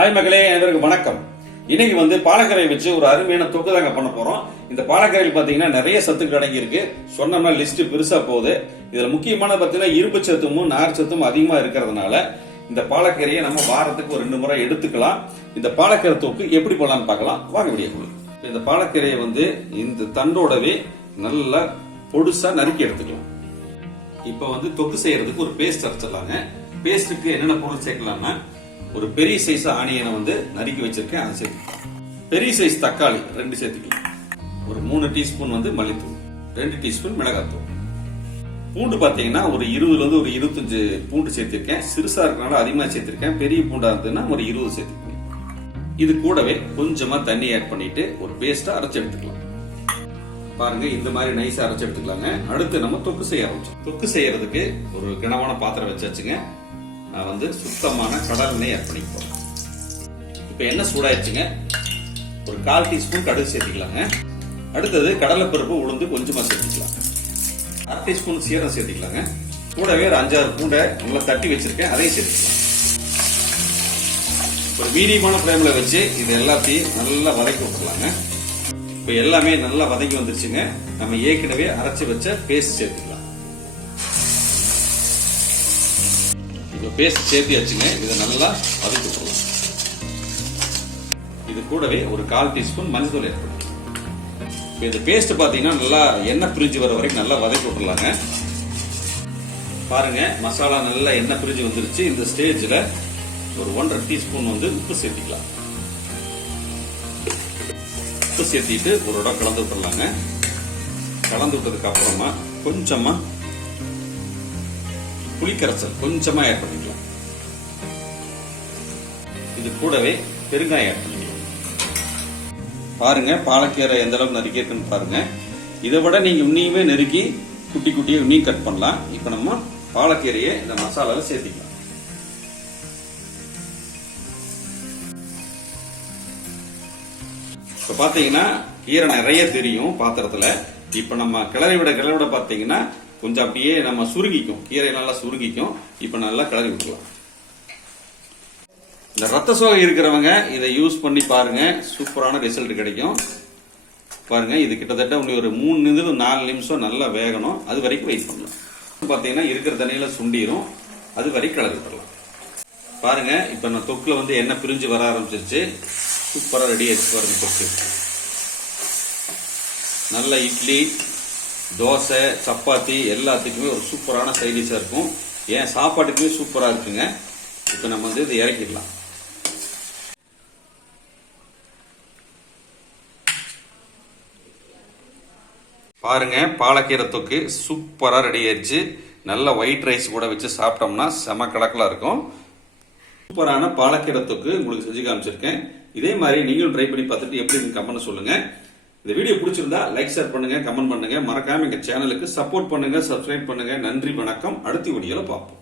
Hi மகளே அனைவருக்கும் வணக்கம். இன்னைக்கு வந்து பாலக்கரை வச்சு ஒரு அருமையான தொக்கு தாங்க பண்ண போறோம். இந்த பாலக்கரையில் பாத்தீங்கன்னா நிறைய சத்துக்கள் அடங்கி இருக்கு சொன்னோம்னா லிஸ்ட் பெருசா போகுது. இதுல முக்கியமான பாத்தீங்கன்னா இரும்பு சத்துமும் நார் சத்தும் அதிகமா இருக்கிறதுனால இந்த பாலக்கரையை நம்ம வாரத்துக்கு ஒரு ரெண்டு முறை எடுத்துக்கலாம். இந்த பாலக்கரை தொக்கு எப்படி போடலாம்னு பார்க்கலாம். வாங்க முடியாது இந்த பாலக்கரையை வந்து இந்த தண்டோடவே நல்லா பொடுசா நறுக்கி எடுத்துக்கலாம். இப்போ வந்து தொக்கு செய்யறதுக்கு ஒரு பேஸ்ட் அரைச்சிடலாங்க. பேஸ்ட்டுக்கு என்னென்ன பொருள் சேர்க்கலாம்னா ஒரு பெரிய சைஸ் ஆனியனை வந்து நறுக்கி வச்சிருக்கேன் அதை சேர்த்துக்கலாம் பெரிய சைஸ் தக்காளி ரெண்டு சேர்த்துக்கலாம். ஒரு மூணு டீஸ்பூன் வந்து மல்லித்தூள் ரெண்டு டீஸ்பூன் மிளகாத்தூள். பூண்டு பார்த்தீங்கன்னா ஒரு இருபதுலேருந்து ஒரு இருபத்தஞ்சு பூண்டு சேர்த்திருக்கேன். சிறுசாக இருக்கனால அதிகமாக சேர்த்திருக்கேன். பெரிய பூண்டாக இருந்ததுன்னா ஒரு இருபது சேர்த்துக்கலாம். இது கூடவே கொஞ்சமாக தண்ணி ஆட் பண்ணிட்டு ஒரு பேஸ்ட்டாக அரைச்சி எடுத்துக்கலாம். பாருங்க இந்த மாதிரி நைஸாக அரைச்சி எடுத்துக்கலாங்க. அடுத்து நம்ம தொக்கு செய்ய ஆரம்பிச்சோம். தொக்கு செய்யறதுக்கு ஒரு கனமான பாத்திரம் வச்சாச்சுங்க. வந்து சுத்தமான கடல் எண்ணெய் ஆட் இப்போ எண்ணெய் சூடாயிடுச்சுங்க ஒரு கால் டீஸ்பூன் கடுகு சேர்த்துக்கலாங்க. அடுத்தது கடலைப்பருப்பு உளுந்து கொஞ்சமாக சேர்த்துக்கலாம். அரை டீஸ்பூன் சீரகம் சேர்த்துக்கலாங்க. கூடவே ஒரு அஞ்சாறு பூண்டை நல்லா தட்டி வச்சிருக்கேன். அதையும் சேர்த்துக்கலாம். ஒரு மீடியமான ஃப்ளேமில் வச்சு இது எல்லாத்தையும் நல்லா வதக்கி விட்டுலாங்க இப்போ எல்லாமே நல்லா வதக்கி வந்துருச்சுங்க. நம்ம ஏற்கனவே அரைச்சி வச்ச பேஸ்ட் சேர்த்துக்கலாம். பேஸ்ட் சேர்த்தியாச்சுங்க இதை நல்லா வதக்கி விட்டுருவோம் இது கூடவே ஒரு கால் டீஸ்பூன் மஞ்சள் ஏற்படும் இப்போ இந்த பேஸ்ட் பார்த்தீங்கன்னா நல்லா எண்ணெய் பிரிஞ்சு வர வரைக்கும் நல்லா வதக்கி விட்டுறலாங்க. பாருங்க மசாலா நல்லா எண்ணெய் பிரிஞ்சு வந்துருச்சு. இந்த ஸ்டேஜில் ஒரு ஒன்றரை டீஸ்பூன் வந்து உப்பு சேர்த்திக்கலாம். உப்பு சேர்த்திட்டு ஒரு இடம் கலந்து விட்டுறலாங்க. கலந்து விட்டதுக்கு அப்புறமா கொஞ்சமாக புளிக்கரைசல் கொஞ்சமா ஆட் பண்ணிக்கலாம். இது கூடவே பெருங்காயம் ஆட் பண்ணிக்கலாம். பாருங்க பாலக்கீரை எந்த அளவுக்கு நறுக்கி இருக்குன்னு பாருங்க. இதை விட நீங்க இன்னியுமே நெருக்கி குட்டி குட்டியை இன்னும் கட் பண்ணலாம். இப்போ நம்ம பாலக்கீரையை இந்த மசாலாவில் சேர்த்திக்கலாம். இப்போ பார்த்தீங்கன்னா கீரை நிறைய தெரியும் பாத்திரத்துல. இப்போ நம்ம கிளறி விட கிளறி விட பார்த்தீங்கன்னா கொஞ்சம் அப்படியே நம்ம சுருங்கிக்கும். கீரை நல்லா சுருங்கிக்கும். இப்போ நல்லா கிளறி விட்டுலாம் இந்த ரத்த சோகை இருக்கிறவங்க இதை யூஸ் பண்ணி பாருங்க. சூப்பரான ரிசல்ட் கிடைக்கும். பாருங்க இது கிட்டத்தட்ட உங்களுக்கு ஒரு மூணு நிமிஷம் நாலு நிமிஷம் நல்லா வேகணும். அது வரைக்கும் வெயிட் பண்ணலாம். பார்த்தீங்கன்னா இருக்கிற தண்ணியில் சுண்டிரும். அது வரைக்கும் கிளறி விட்டுறலாம். பாருங்க இப்போ நான் தொக்கில் வந்து எண்ணெய் பிரிஞ்சு வர ஆரம்பிச்சிருச்சு. சூப்பராக ரெடி ஆயிடுச்சு பாருங்க தொக்கு. நல்ல இட்லி தோசை சப்பாத்தி எல்லாத்துக்குமே ஒரு சூப்பரான சைடிஷாக இருக்கும். ஏன் சாப்பாட்டுக்குமே சூப்பராக இருக்குங்க. இப்போ நம்ம வந்து இதை இறக்கிடலாம். பாருங்க பாலக்கீரை தொக்கு சூப்பராக ரெடி ஆயிடுச்சு நல்ல ஒயிட் ரைஸ் கூட வச்சு சாப்பிட்டோம்னா செம கலக்கலா இருக்கும். சூப்பரான பாலக்கீரை தொக்கு உங்களுக்கு செஞ்சு காமிச்சிருக்கேன். இதே மாதிரி நீங்களும் ட்ரை பண்ணி பார்த்துட்டு எப்படி கமெண்ட் சொல்லுங்கள் இந்த வீடியோ பிடிச்சிருந்தா லைக் ஷேர் பண்ணுங்க கமெண்ட் பண்ணுங்க. மறக்காம எங்க சேனலுக்கு சப்போர்ட் பண்ணுங்க சப்ஸ்கிரைப் பண்ணுங்க. நன்றி வணக்கம். அடுத்த வீடியோல பார்ப்போம்.